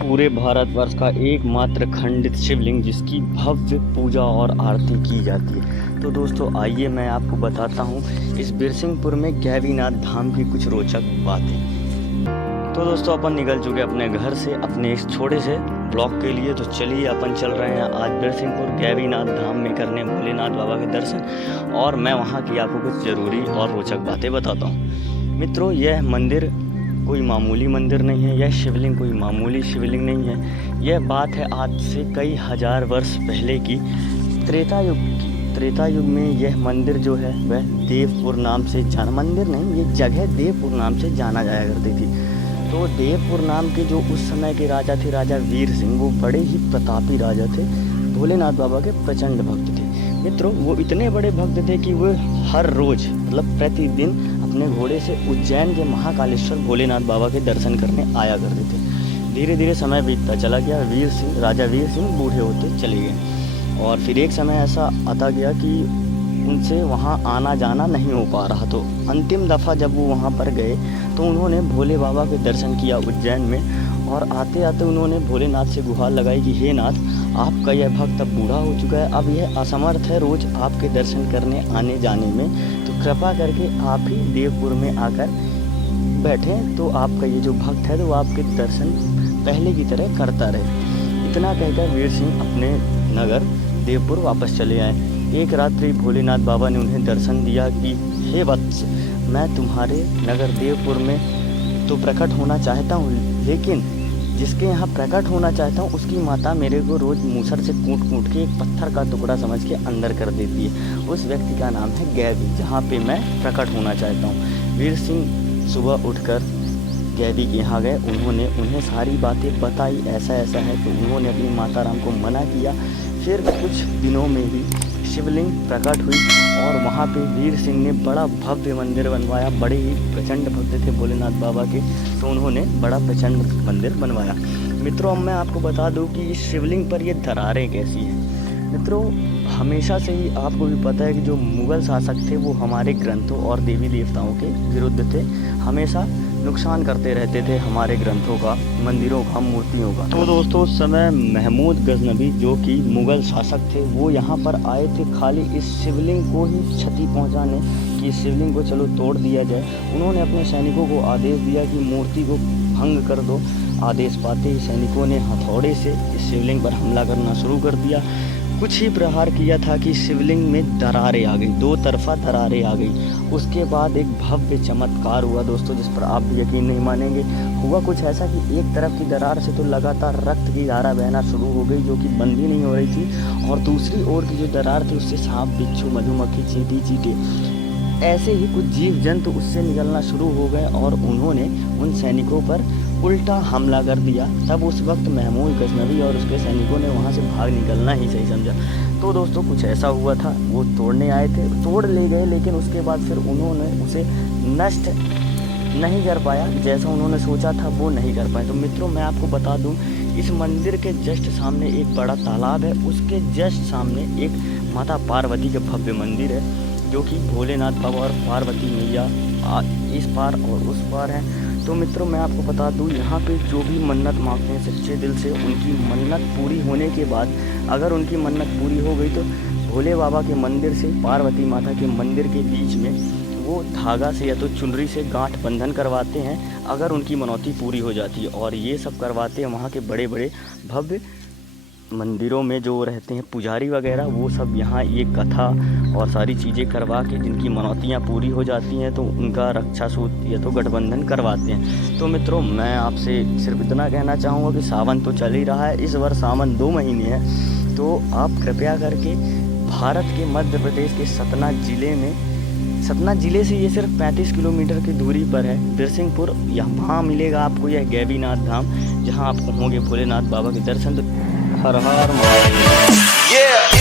पूरे भारतवर्ष का एकमात्र खंडित शिवलिंग जिसकी भव्य पूजा और आरती की जाती है। तो दोस्तों आइए मैं आपको बताता हूँ इस बिरसिंहपुर में गैवीनाथ धाम की कुछ रोचक बातें। तो दोस्तों अपन निकल चुके अपने घर से अपने इस छोटे से ब्लॉक के लिए। तो चलिए अपन चल रहे हैं आज बिरसिंहपुर गैवीनाथ धाम में करने भोलेनाथ बाबा के दर्शन, और मैं वहाँ की आपको कुछ ज़रूरी और रोचक बातें बताता हूँ। मित्रों, यह मंदिर कोई मामूली मंदिर नहीं है, यह शिवलिंग कोई मामूली शिवलिंग नहीं है। यह बात है आज से कई हजार वर्ष पहले की, त्रेता युग की। त्रेता युग में यह मंदिर जो है वह देवपुर नाम से जाना, मंदिर नहीं ये जगह देवपुर नाम से जाना जाया करती थी। तो देवपुर नाम के जो उस समय के राजा थे, राजा वीर सिंह, वो बड़े ही प्रतापी राजा थे, भोलेनाथ बाबा के प्रचंड भक्त थे। मित्रों, वो इतने बड़े भक्त थे कि वो हर रोज मतलब प्रतिदिन अपने घोड़े से उज्जैन के महाकालेश्वर भोलेनाथ बाबा के दर्शन करने आया करते थे। धीरे धीरे समय बीतता चला गया, राजा वीर सिंह बूढ़े होते चले गए, और फिर एक समय ऐसा आता गया कि उनसे वहाँ आना जाना नहीं हो पा रहा। तो अंतिम दफ़ा जब वो वहाँ पर गए तो उन्होंने भोले बाबा के दर्शन किया उज्जैन में, और आते आते उन्होंने भोलेनाथ से गुहार लगाई कि हे नाथ, आपका यह भक्त अब बूढ़ा हो चुका है, अब यह असमर्थ है रोज़ आपके दर्शन करने आने जाने में, तो कृपा करके आप ही देवपुर में आकर बैठें, तो आपका ये जो भक्त है तो वो आपके दर्शन पहले की तरह करता रहे। इतना कहकर वीर सिंह अपने नगर देवपुर वापस चले आए। एक रात्रि भोलेनाथ बाबा ने उन्हें दर्शन दिया कि हे वत्स, मैं तुम्हारे नगर देवपुर में तो प्रकट होना चाहता हूँ, लेकिन जिसके यहाँ प्रकट होना चाहता हूँ उसकी माता मेरे को रोज़ मूसर से कूट कूट के एक पत्थर का टुकड़ा समझ के अंदर कर देती है। उस व्यक्ति का नाम है गैवी, जहाँ पे मैं प्रकट होना चाहता हूँ। वीर सिंह सुबह उठकर गैवी के यहाँ गए, उन्होंने उन्हें सारी बातें बताई, ऐसा ऐसा है। तो उन्होंने अपनी माता राम को मना किया। फिर कुछ दिनों में ही शिवलिंग प्रकट हुई, और वहाँ पे वीर सिंह ने बड़ा भव्य मंदिर बनवाया। बड़े ही प्रचंड भक्त थे भोलेनाथ बाबा के, तो उन्होंने बड़ा प्रचंड मंदिर बनवाया। मित्रों, अब मैं आपको बता दूं कि इस शिवलिंग पर ये दरारें कैसी हैं। मित्रों, हमेशा से ही आपको भी पता है कि जो मुग़ल शासक थे वो हमारे ग्रंथों और देवी देवताओं के विरुद्ध थे, हमेशा नुकसान करते रहते थे हमारे ग्रंथों का, मंदिरों का, मूर्तियों का। तो दोस्तों, उस समय महमूद गजनबी जो कि मुग़ल शासक थे, वो यहाँ पर आए थे खाली इस शिवलिंग को ही क्षति पहुँचाने, कि इस शिवलिंग को चलो तोड़ दिया जाए। उन्होंने अपने सैनिकों को आदेश दिया कि मूर्ति को भंग कर दो। आदेश पाते ही सैनिकों ने हथौड़े से इस शिवलिंग पर हमला करना शुरू कर दिया। कुछ ही प्रहार किया था कि शिवलिंग में दरारें आ गई, दो तरफा दरारें आ गई। उसके बाद एक भव्य चमत्कार हुआ दोस्तों, जिस पर आप भी यकीन नहीं मानेंगे। हुआ कुछ ऐसा कि एक तरफ की दरार से तो लगातार रक्त की धारा बहना शुरू हो गई, जो कि बंद ही नहीं हो रही थी, और दूसरी ओर की जो दरार थी उससे सांप, बिच्छू, मधुमक्खी, चींटी, चींटे, ऐसे ही कुछ जीव जंतु उससे निकलना शुरू हो गए, और उन्होंने उन सैनिकों पर उल्टा हमला कर दिया। तब उस वक्त महमूद गजनबी और उसके सैनिकों ने वहाँ से भाग निकलना ही सही समझा। तो दोस्तों कुछ ऐसा हुआ था, वो तोड़ने आए थे, तोड़ ले गए, लेकिन उसके बाद फिर उन्होंने उसे नष्ट नहीं कर पाया, जैसा उन्होंने सोचा था वो नहीं कर पाए। तो मित्रों, मैं आपको बता दूं, इस मंदिर के जस्ट सामने एक बड़ा तालाब है, उसके जस्ट सामने एक माता पार्वती का भव्य मंदिर है, जो कि भोलेनाथ बाबा और पार्वती मैया इस पार और उस पार हैं। तो मित्रों, मैं आपको बता दूं, यहाँ पे जो भी मन्नत मांगते हैं सच्चे दिल से, उनकी मन्नत पूरी होने के बाद, अगर उनकी मन्नत पूरी हो गई तो भोले बाबा के मंदिर से पार्वती माता के मंदिर के बीच में वो धागा से या तो चुनरी से गांठ बंधन करवाते हैं, अगर उनकी मनौती पूरी हो जाती है। और ये सब करवाते हैं वहाँ के बड़े बड़े भव्य मंदिरों में जो रहते हैं पुजारी वगैरह, वो सब यहाँ ये कथा और सारी चीज़ें करवा के जिनकी मनौतियाँ पूरी हो जाती हैं तो उनका रक्षा सूत्र या तो गठबंधन करवाते हैं। तो मित्रों, मैं आपसे सिर्फ इतना कहना चाहूँगा कि सावन तो चल ही रहा है, इस बार सावन 2 महीने है, तो आप कृपया करके भारत के मध्य प्रदेश के सतना ज़िले से ये सिर्फ 35 किलोमीटर की दूरी पर है बिरसिंहपुर। यहाँ मिलेगा आपको यह गैवीनाथ धाम, जहाँ आप होंगे भोलेनाथ बाबा के दर्शन। तो हर हर महादेव।